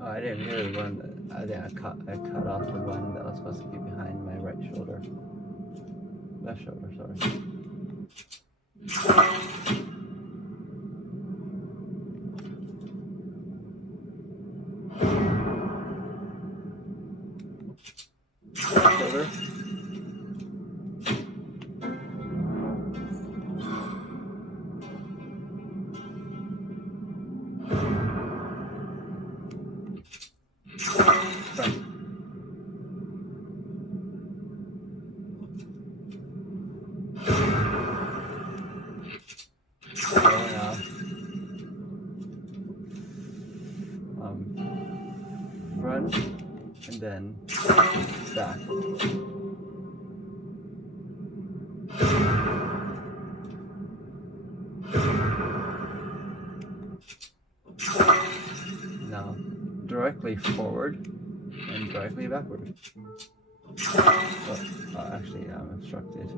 I didn't hear the one that I think I cut off the one that was supposed to be behind my right shoulder. Left shoulder, sorry. Shoulder. Front and then back. Now, directly forward and directly backward. Oh, actually, I'm obstructed.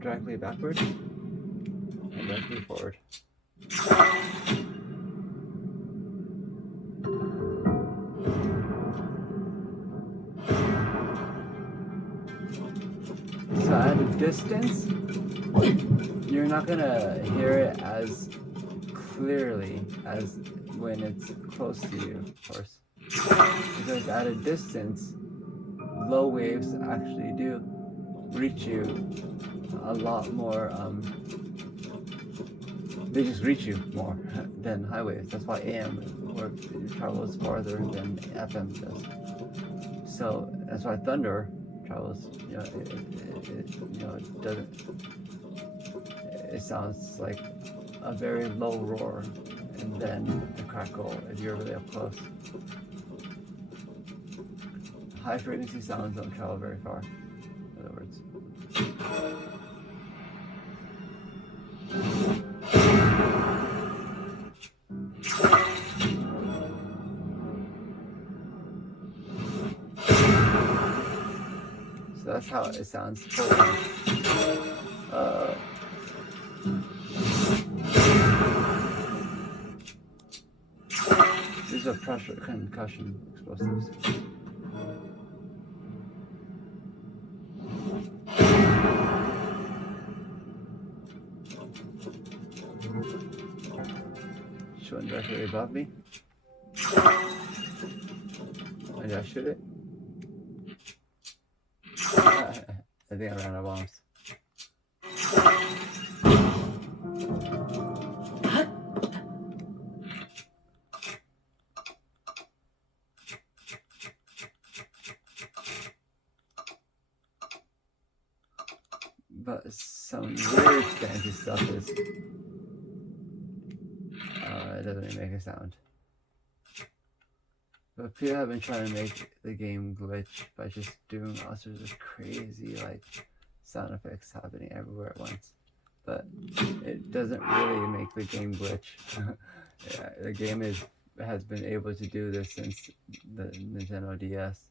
Directly backward and directly forward. So at a distance, you're not gonna hear it as clearly as when it's close to you, of course. Because at a distance, low waves actually do reach you a lot more, they just reach you more than high waves. That's why AM travels farther than FM does. So that's why thunder travels, it doesn't, it sounds like a very low roar and then a crackle if you're really up close. High frequency sounds don't travel very far, in other words. So that's how it sounds. These are pressure concussion explosives. Shooting directly above me. Did I shoot it? I think I ran out of bombs. But some weird fancy stuff is it doesn't even make a sound. But people have been trying to make the game glitch by just doing all sorts of crazy sound effects happening everywhere at once. But it doesn't really make the game glitch. Yeah, the game has been able to do this since the Nintendo DS.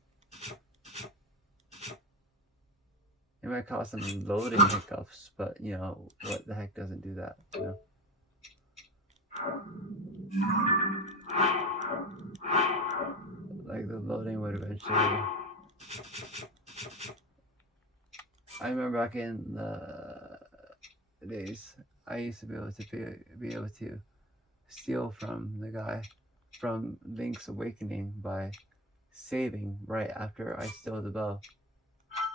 It might cause some loading hiccups, but what the heck doesn't do that, Like the loading would eventually. I remember back in the days, I used to be able to steal from the guy from Link's Awakening by saving right after I stole the bow.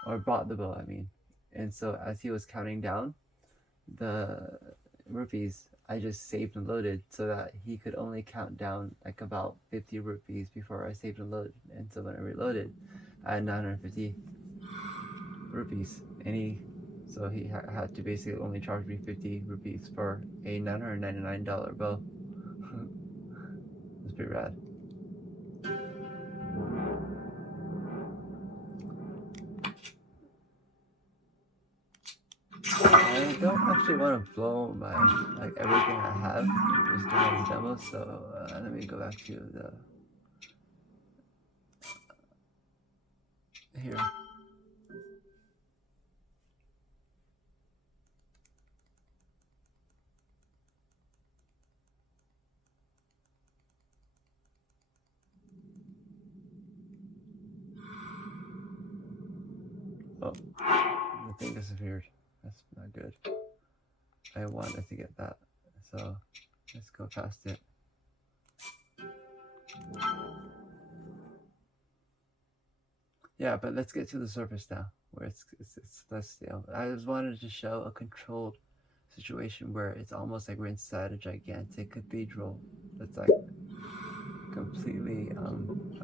Or bought the bow, I mean. And so as he was counting down the rupees, I just saved and loaded so that he could only count down about 50 rupees before I saved and loaded. And so when I reloaded, I had 950 rupees. so he had to basically only charge me 50 rupees for a $999 bow. It's pretty rad. I don't actually want to blow my everything I have just doing all these demos. So let me go back to the here. Oh, the thing disappeared. That's not good. I wanted to get that, so let's go past it. Yeah, but let's get to the surface now, where it's less stale. I just wanted to show a controlled situation where it's almost like we're inside a gigantic cathedral that's like completely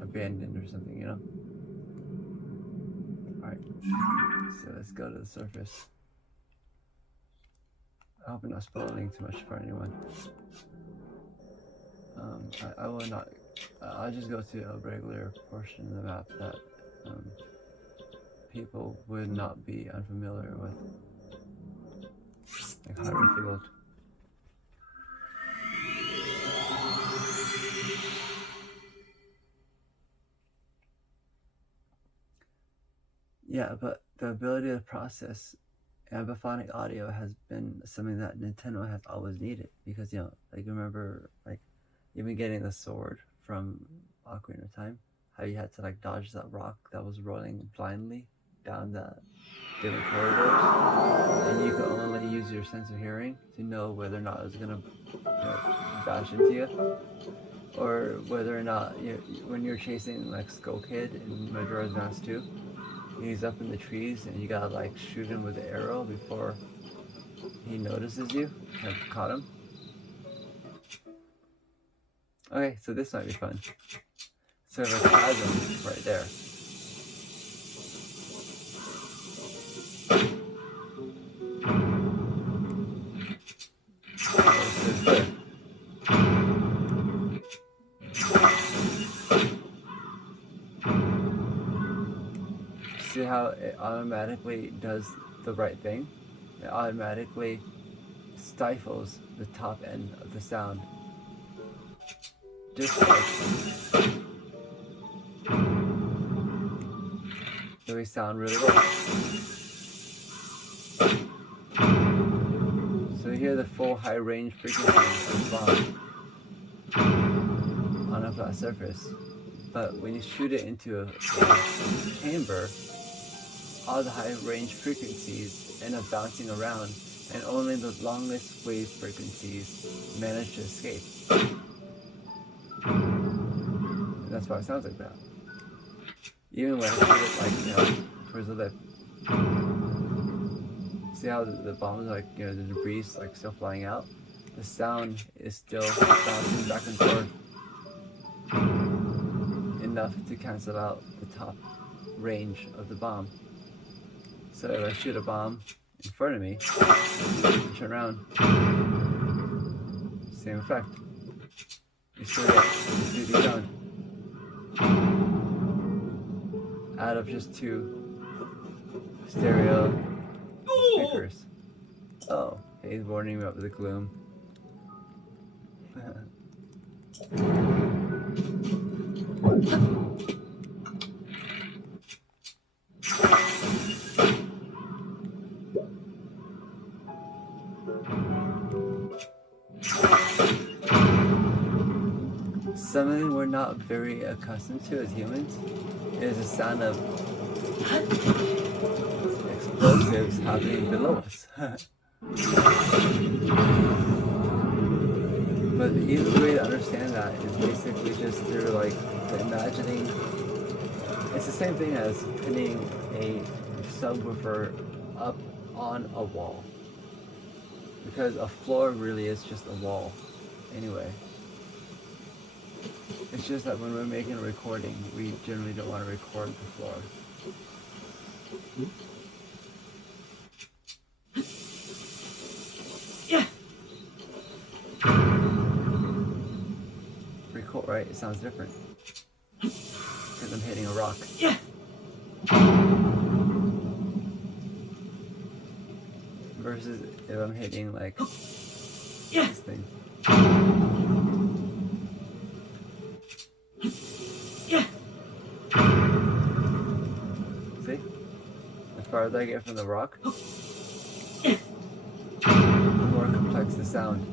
abandoned or something, you know? Alright, so let's go to the surface. I hope I'm not spoiling too much for anyone. I will not. I'll just go to a regular portion of the map that people would not be unfamiliar with, like Hyrule. Yeah, but the ability to process Biphonic audio has been something that Nintendo has always needed, because like remember like even getting the sword from Ocarina of Time, how you had to like dodge that rock that was rolling blindly down the different corridors, and you could only use your sense of hearing to know whether or not it was gonna bash into you, or whether or not when you're chasing like Skull Kid in Majora's Mask 2. He's up in the trees and you gotta like shoot him with the arrow before he notices you have caught him. Okay, so this might be fun. So there's a chasm right there. See how it automatically does the right thing? It automatically stifles the top end of the sound. Just like so we sound really well. So you hear the full high range frequency of the bomb on a flat surface. But when you shoot it into a chamber, all the high range frequencies end up bouncing around, and only the longest wave frequencies manage to escape. And that's why it sounds like that. Even when I shoot it like, towards the lip. See how the bombs are like, the debris is like still flying out? The sound is still bouncing back and forth enough to cancel out the top range of the bomb. So if I shoot a bomb in front of me, turn around, same effect. You still get completely sound out of just two stereo speakers. Oh, he's warning me up with the gloom. Something we're not very accustomed to as humans is the sound of explosives happening below us. But the easiest way to understand that is basically just through like the imagining. It's the same thing as putting a subwoofer up on a wall, because a floor really is just a wall anyway. It's just that when we're making a recording, we generally don't want to record the floor. it sounds different. Because I'm hitting a rock. Versus if I'm hitting like this thing. See? The farther I get from the rock, the more complex the sound.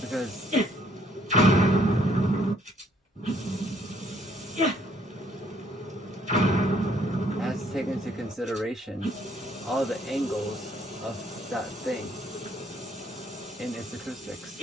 Because it has to take into consideration all the angles of that thing in its acoustics.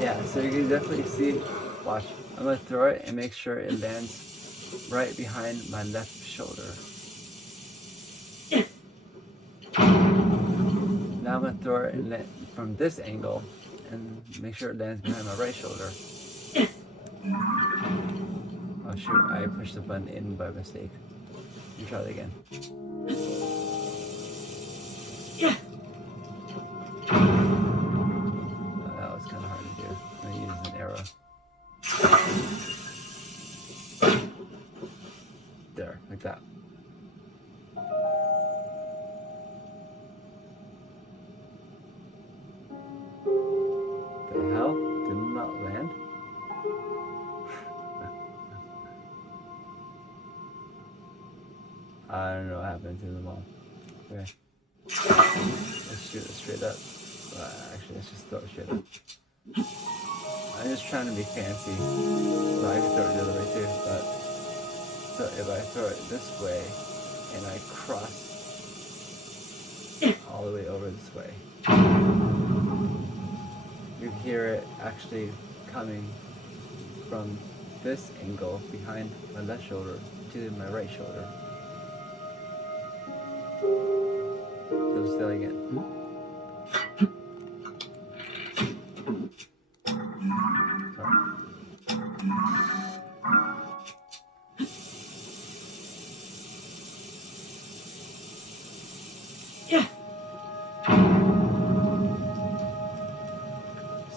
Yeah, so you can definitely see, watch, I'm going to throw it and make sure it lands right behind my left shoulder. Now I'm going to throw it and from this angle and make sure it lands behind my right shoulder. Oh shoot, I pushed the button in by mistake. Let me try it again. That was kind of hard to do. I'm going to use an arrow. There, like that. The hell? Did not land? I don't know what happened to them all. Okay. Let's shoot it straight up. Actually, let's just throw it straight up. I'm just trying to be fancy. So I can throw it the other way too, but so if I throw it this way and I cross all the way over this way, you hear it actually coming from this angle behind my left shoulder to my right shoulder. So still again.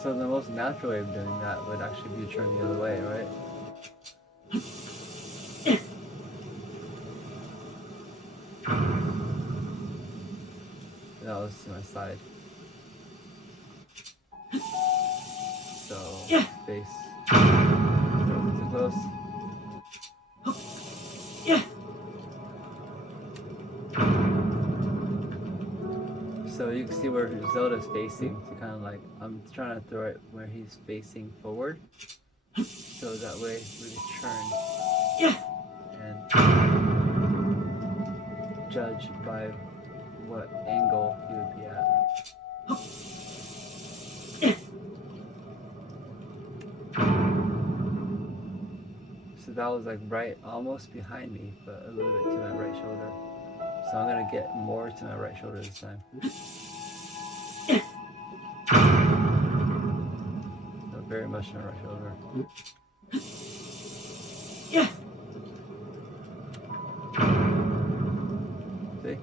So the most natural way of doing that would actually be to turn the other way, right? That was to my side. So, face. Too close. So you can see where Zelda's facing, to kind of like, I'm trying to throw it where he's facing forward, so that way we can turn and judge by what angle he would be at. So that was like right, almost behind me, but a little bit to my right shoulder. So I'm gonna get more to my right shoulder this time. So very much to my right shoulder. See?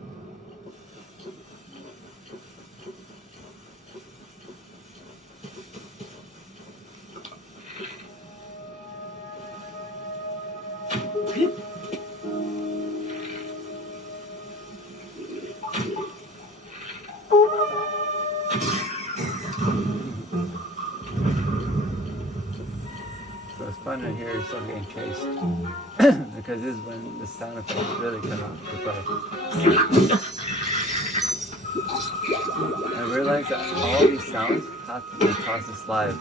So it's fun to hear yourself getting chased. Because this is when the sound effects really come out to play. I realize that all these sounds have to be processed live.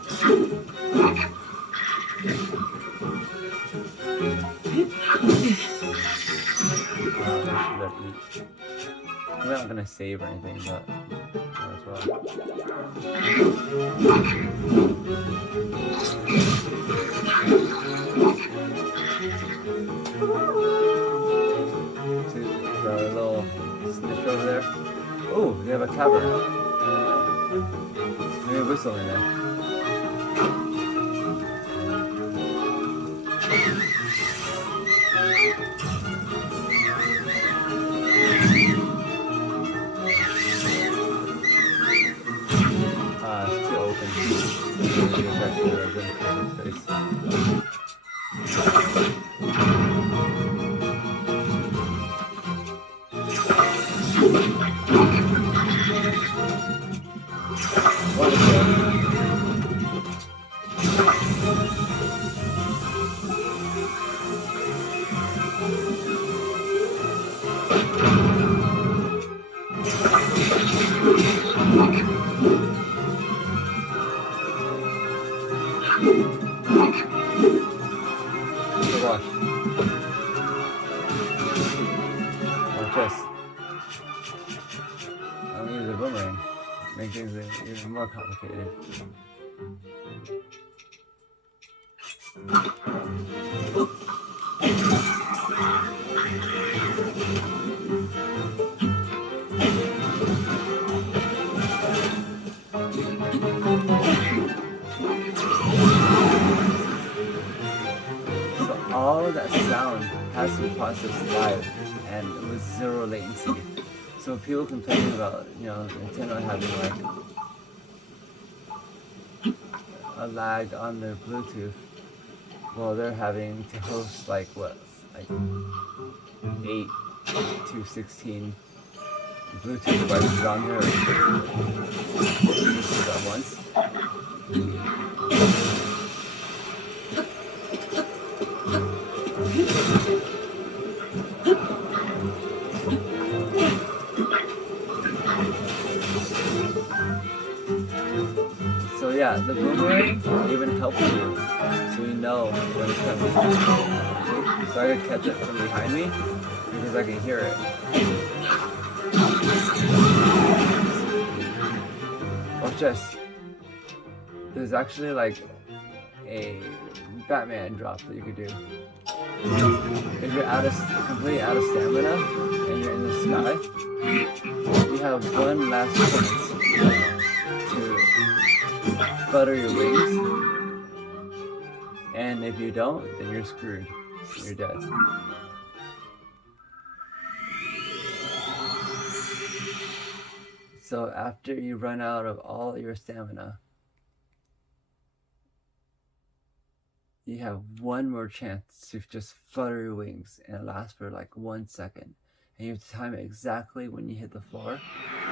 I'm not gonna save or anything, but as well. See the little snitch over there? Oh, they have a cavern. Maybe a whistle in there. It's too open. Maybe back to the space. Make things even more complicated. So all of that sound has to be processed live and with zero latency. So people complaining about, Nintendo having like a lag on their Bluetooth, well, they're having to host like 8 to 16 Bluetooth devices on there at once. So yeah, the boomerang even helps you, so you know when it's coming. So I could catch it from behind me because I can hear it. Watch this. There's actually like a Batman drop that you could do. If you're completely out of stamina and you're in the sky, you have one last chance to flutter your wings, and if you don't, then you're screwed. You're dead. So after you run out of all your stamina, you have one more chance to just flutter your wings, and it lasts for like 1 second. And you have to time it exactly when you hit the floor,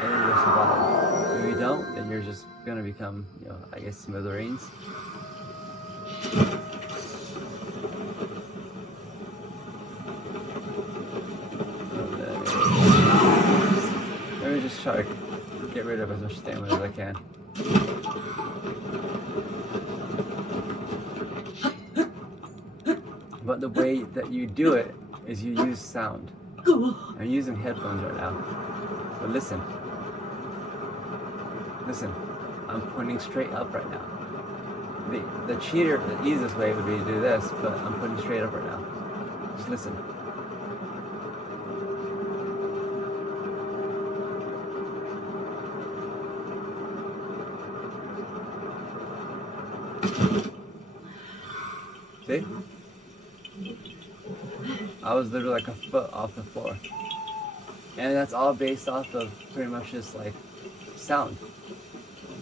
and then you'll survive. If you don't, then you're just gonna become, I guess, smithereens. Let me just try to get rid of as much stamina as I can. But the way that you do it is you use sound. I'm using headphones right now. But listen. Listen. I'm pointing straight up right now. The easiest way would be to do this, but I'm pointing straight up right now. Just listen. See? I was literally like a foot off the floor. And that's all based off of pretty much just like sound.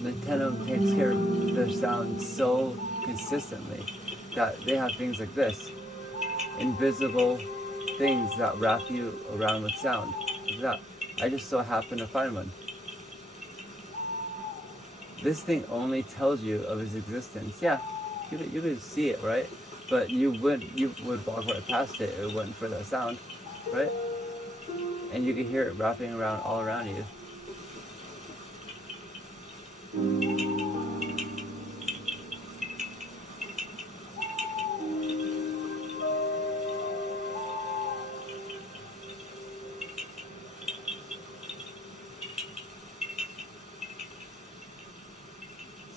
Nintendo takes care of their sound so consistently that they have things like this. Invisible things that wrap you around with sound. Like that. I just so happen to find one. This thing only tells you of its existence. Yeah, you could see it, right? But you would walk right past it if it wasn't for that sound, right? And you could hear it wrapping around all around you.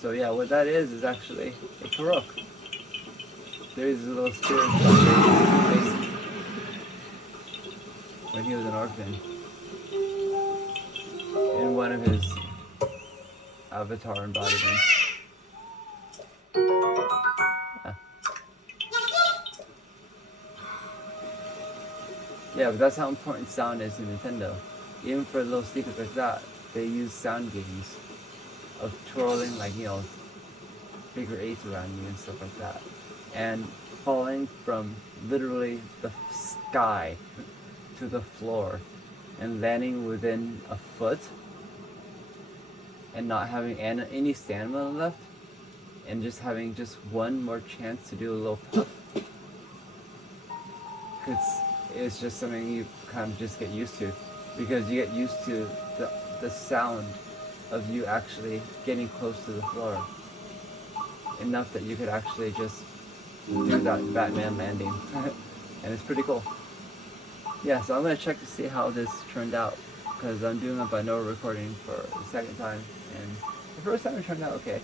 So yeah, what that is actually a Karok. There's a little spirit face when he was an orphan in one of his avatar embodiments. Yeah, but that's how important sound is in Nintendo. Even for little secrets like that, they use sound games of twirling, like, you know, figure eights around you and stuff like that. And falling from literally the sky to the floor and landing within a foot and not having any stamina left and just having just one more chance to do a little puff. It's just something you kind of just get used to, because you get used to the sound of you actually getting close to the floor enough that you could actually just do that Batman landing. And it's pretty cool. Yeah, so I'm going to check to see how this turned out, because I'm doing a binaural recording for the second time, and the first time it turned out okay.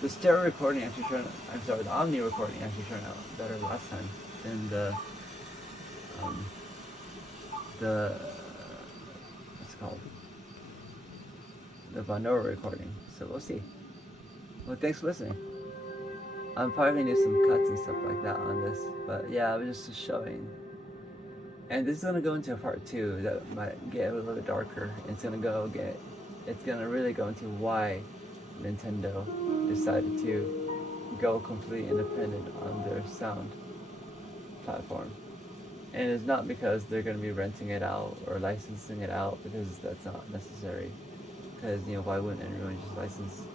The stereo recording actually turned, the omni recording actually turned out better last time than the what's it called? The binaural recording. So we'll see. Well, thanks for listening. I'm probably gonna do some cuts and stuff like that on this, but yeah, I was just showing. And this is gonna go into a part 2 that might get a little bit darker. It's gonna really go into why Nintendo decided to go completely independent on their sound platform. And it's not because they're going to be renting it out or licensing it out, because that's not necessary. Because, you know, why wouldn't everyone just license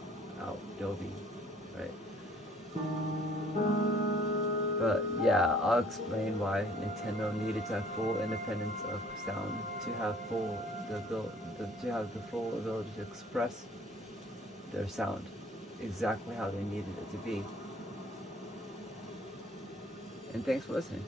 out Dolby, right? But yeah, I'll explain why Nintendo needed to have full independence of sound to have the full ability to express their sound exactly how they needed it to be. And thanks for listening.